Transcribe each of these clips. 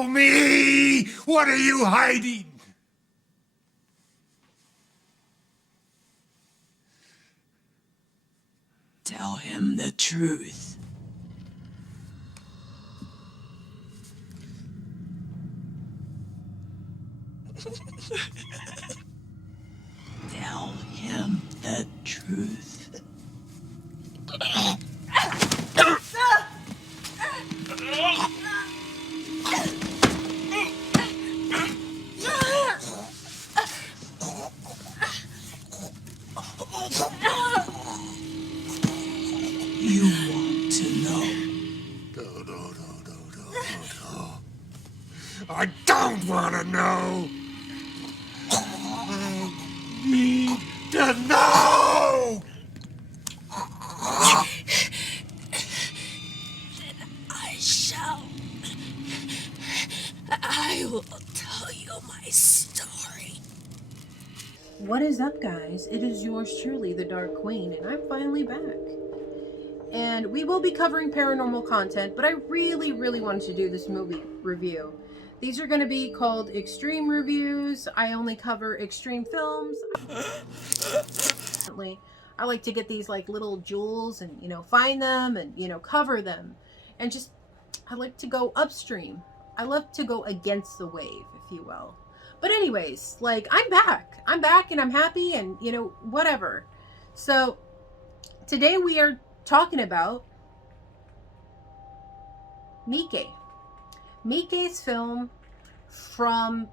Tell me! What are you hiding? Tell him the truth. Tell him the truth. You want to know? No. I don't want to know. I need to know. I shall. I will tell you my story. What is up, guys? It is yours truly, the Dark Queen, and I'm finally back. And we will be covering paranormal content, but I really wanted to do this movie review. These are going to be called extreme reviews. I only cover extreme films. I like to get these like little jewels and, find them and, cover them. And just, I like to go upstream. I love to go against the wave, if you will. But anyways, like, I'm back and I'm happy and, whatever. So today we are talking about Miike's film from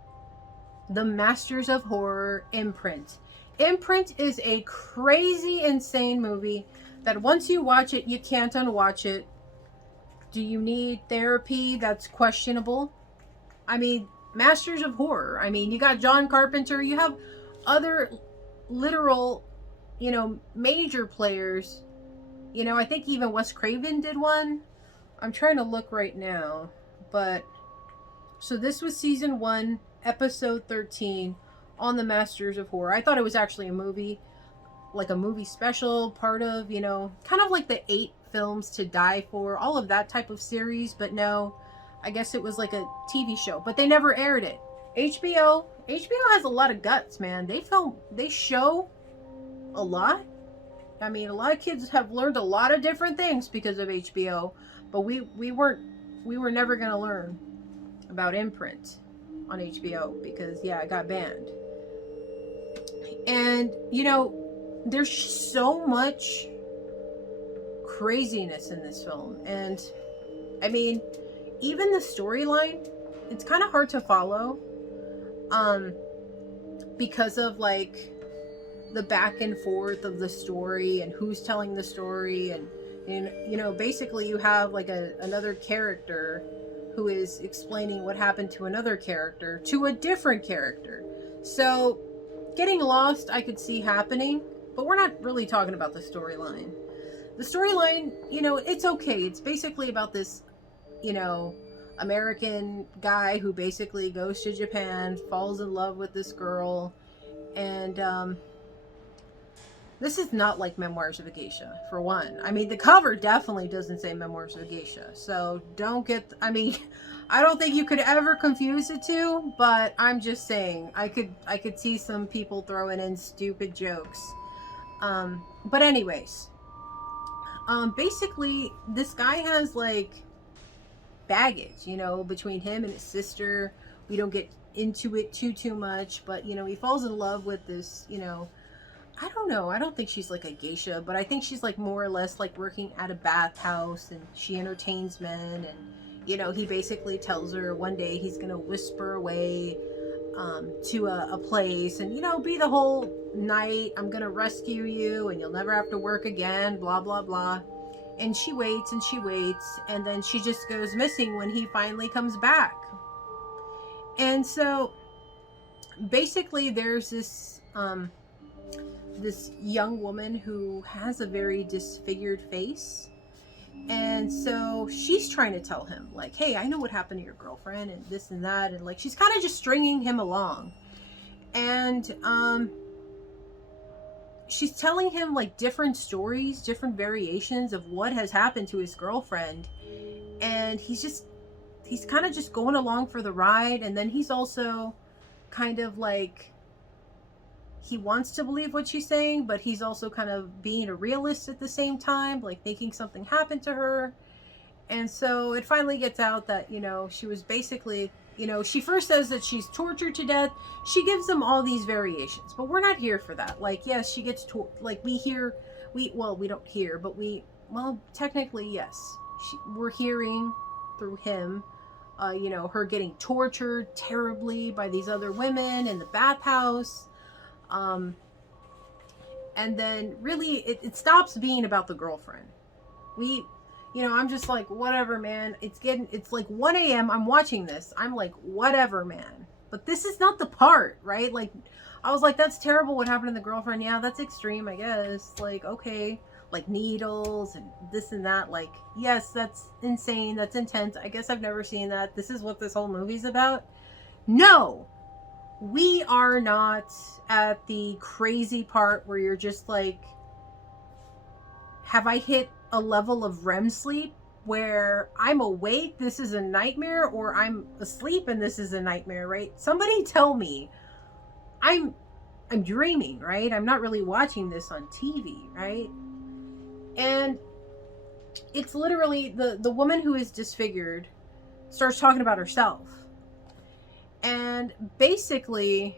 the Masters of Horror, IMPRINT. IMPRINT is a crazy, insane movie that once you watch it, you can't unwatch it. Do you need therapy? That's questionable. I mean, Masters of Horror. I mean, you got John Carpenter. You have other literal, major players. I think even Wes Craven did one. I'm trying to look right now. But, so this was season 1, episode 13 on the Masters of Horror. I thought it was actually a movie, like a movie special, part of, kind of like the 8 films to die for, all of that type of series. But no, I guess it was like a TV show, but they never aired it. HBO has a lot of guts, man. They show a lot. I mean, a lot of kids have learned a lot of different things because of HBO, but we were never going to learn about IMPRINT on HBO because, yeah, it got banned. And, there's so much craziness in this film. And, I mean, even the storyline, it's kind of hard to follow because of, like, the back and forth of the story and who's telling the story. And basically you have, like, another character who is explaining what happened to another character to a different character. So getting lost, I could see happening, but we're not really talking about the storyline. The storyline, it's okay. It's basically about this, American guy who basically goes to Japan, falls in love with this girl, and this is not like Memoirs of a Geisha, for one. I mean, the cover definitely doesn't say Memoirs of a Geisha, so don't get, I don't think you could ever confuse the two, but I'm just saying, I could see some people throwing in stupid jokes. But anyways, basically, this guy has, like, baggage, between him and his sister. We don't get into it too much, but, he falls in love with this, I don't know. I don't think she's like a geisha, but I think she's like more or less like working at a bathhouse, and she entertains men. And, he basically tells her one day he's going to whisper away to a place and, be the whole night. I'm going to rescue you and you'll never have to work again, blah, blah, blah. And she waits and she waits. And then she just goes missing when he finally comes back. And so basically there's this young woman who has a very disfigured face, and so she's trying to tell him, like, hey, I know what happened to your girlfriend and this and that, and like she's kind of just stringing him along. And she's telling him like different stories, different variations of what has happened to his girlfriend, and he's he's kind of just going along for the ride, and then he's also kind of like, he wants to believe what she's saying, but he's also kind of being a realist at the same time, like thinking something happened to her. And so it finally gets out that, you know, she was basically, you know, she first says that she's tortured to death. She gives them all these variations, but we're not here for that. Like, yes, she gets like we hear, we don't hear, but well, technically, yes, we're hearing through him, you know, her getting tortured terribly by these other women in the bathhouse. And then really it stops being about the girlfriend. You know, I'm just like, whatever, man. It's like 1 a.m. I'm watching this. I'm like, whatever, man. But this is not the part, right? Like, I was like, that's terrible what happened to the girlfriend. Yeah, that's extreme, I guess. Like, okay. Like needles and this and that. Like, yes, that's insane. That's intense. I guess I've never seen that. This is what this whole movie's about. No. We are not at the crazy part where you're just like, have I hit a level of REM sleep where I'm awake, this is a nightmare, or I'm asleep and this is a nightmare, right? Somebody tell me. I'm dreaming, right? I'm not really watching this on TV, right? And it's literally the woman who is disfigured starts talking about herself. And basically,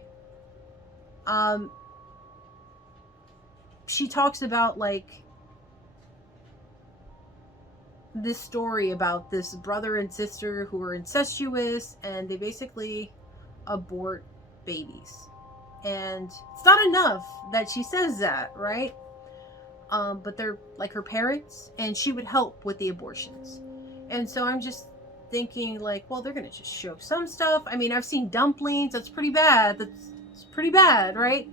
she talks about like this story about this brother and sister who are incestuous, and they basically abort babies. And it's not enough that she says that, right? But they're like her parents, and she would help with the abortions. And so I'm just thinking like, well, they're gonna just show some stuff. I mean, I've seen dumplings. That's pretty bad. That's pretty bad, right?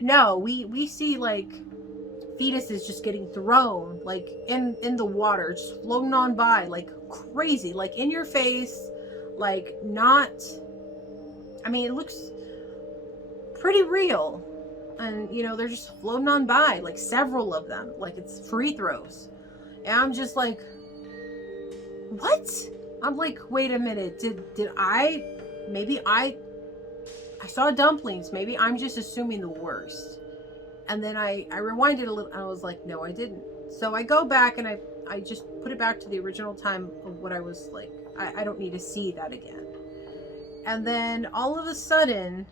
No, we see like fetuses just getting thrown like in the water, just floating on by like crazy, like in your face, like not. I mean, it looks pretty real, and you know they're just floating on by, like several of them, like it's free throws, and I'm just like, what? I'm like, wait a minute, did I saw dumplings, maybe I'm just assuming the worst. And then I rewinded a little, and I was like, no, I didn't. So I go back and I just put it back to the original time of what I was like, I don't need to see that again. And then all of a sudden,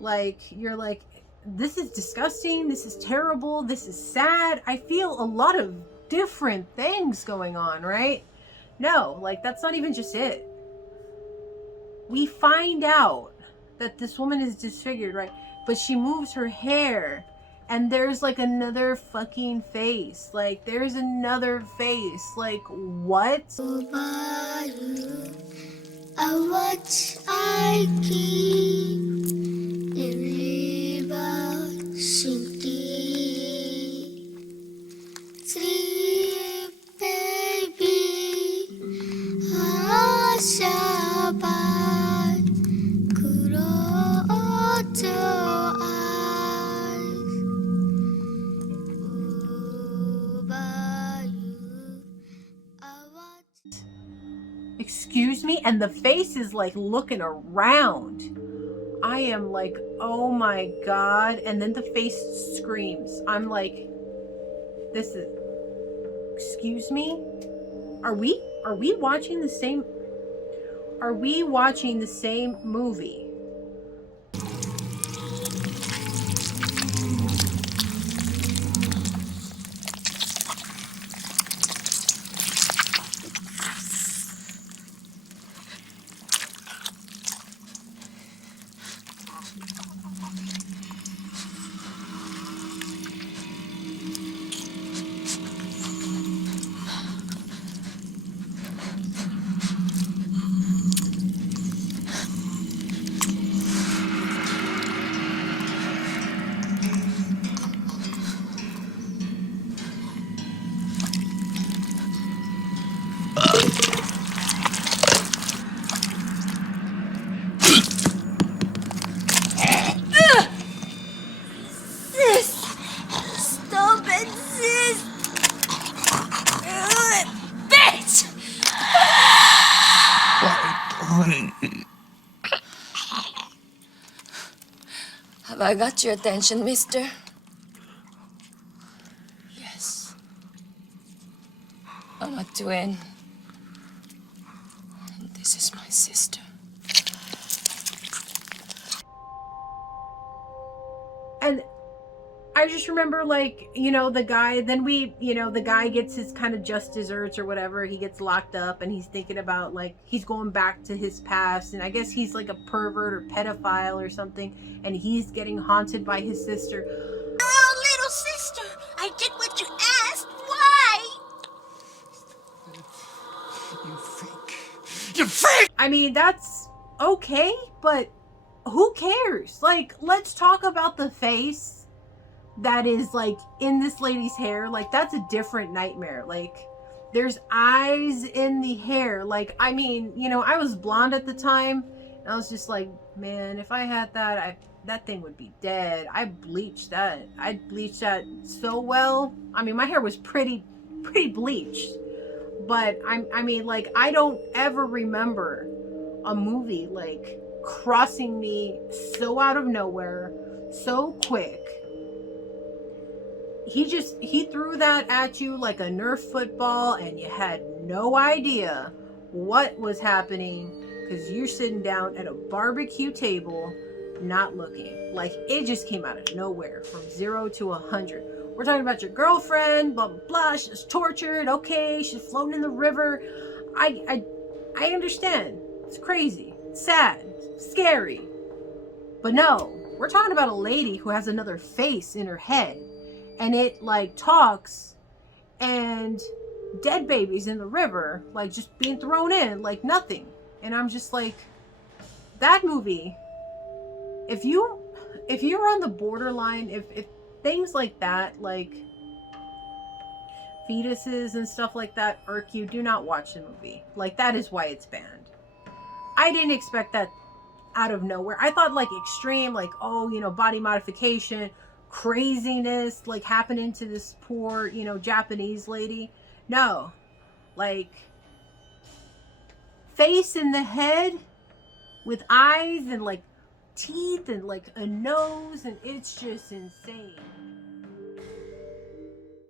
like, you're like, this is disgusting, this is terrible, this is sad. I feel a lot of different things going on, right? No, like, that's not even just it. We find out that this woman is disfigured, right? But she moves her hair, and there's like another fucking face. Like, there's another face. Like, what? I watch, I keep in river sinking. Sleep, baby, Ashabat, close your eyes. Over you, I watch. Excuse me? And the face is like looking around. I am like, oh my God. And then the face screams. I'm like, this is, excuse me? Are we watching the same, movie? Have I got your attention, mister? Yes. I'm a twin. This is my sister. And I just remember, like, you know, the guy, then the guy gets his kind of just desserts or whatever. He gets locked up and he's thinking about, like, he's going back to his past. And I guess he's like a pervert or pedophile or something. And he's getting haunted by his sister. Oh, little sister, I did what you asked. Why? You freak. You freak! I mean, that's okay, but who cares? Like, let's talk about the face that is like in this lady's hair. Like, that's a different nightmare. Like, there's eyes in the hair. Like, I mean, you know, I was blonde at the time and I was just like, man, if I had that, that thing would be dead. I bleached that so well. I mean, my hair was pretty bleached, but I mean, like, I don't ever remember a movie like crossing me so out of nowhere, so quick. He threw that at you like a Nerf football and you had no idea what was happening because you're sitting down at a barbecue table not looking. Like, it just came out of nowhere from 0 to 100. We're talking about your girlfriend, blah blah blah, she's tortured, okay, she's floating in the river. I understand. It's crazy, it's sad, it's scary. But no, we're talking about a lady who has another face in her head. And it like talks, and dead babies in the river like just being thrown in like nothing. And I'm just like, that movie, if you're on the borderline, if things like that, like fetuses and stuff like that, irk you, do not watch the movie. Like, that is why it's banned. I didn't expect that out of nowhere. I thought like extreme, like, oh, you know, body modification, craziness like happening to this poor, you know, Japanese lady. No, like, face in the head with eyes and like teeth and like a nose, and it's just insane.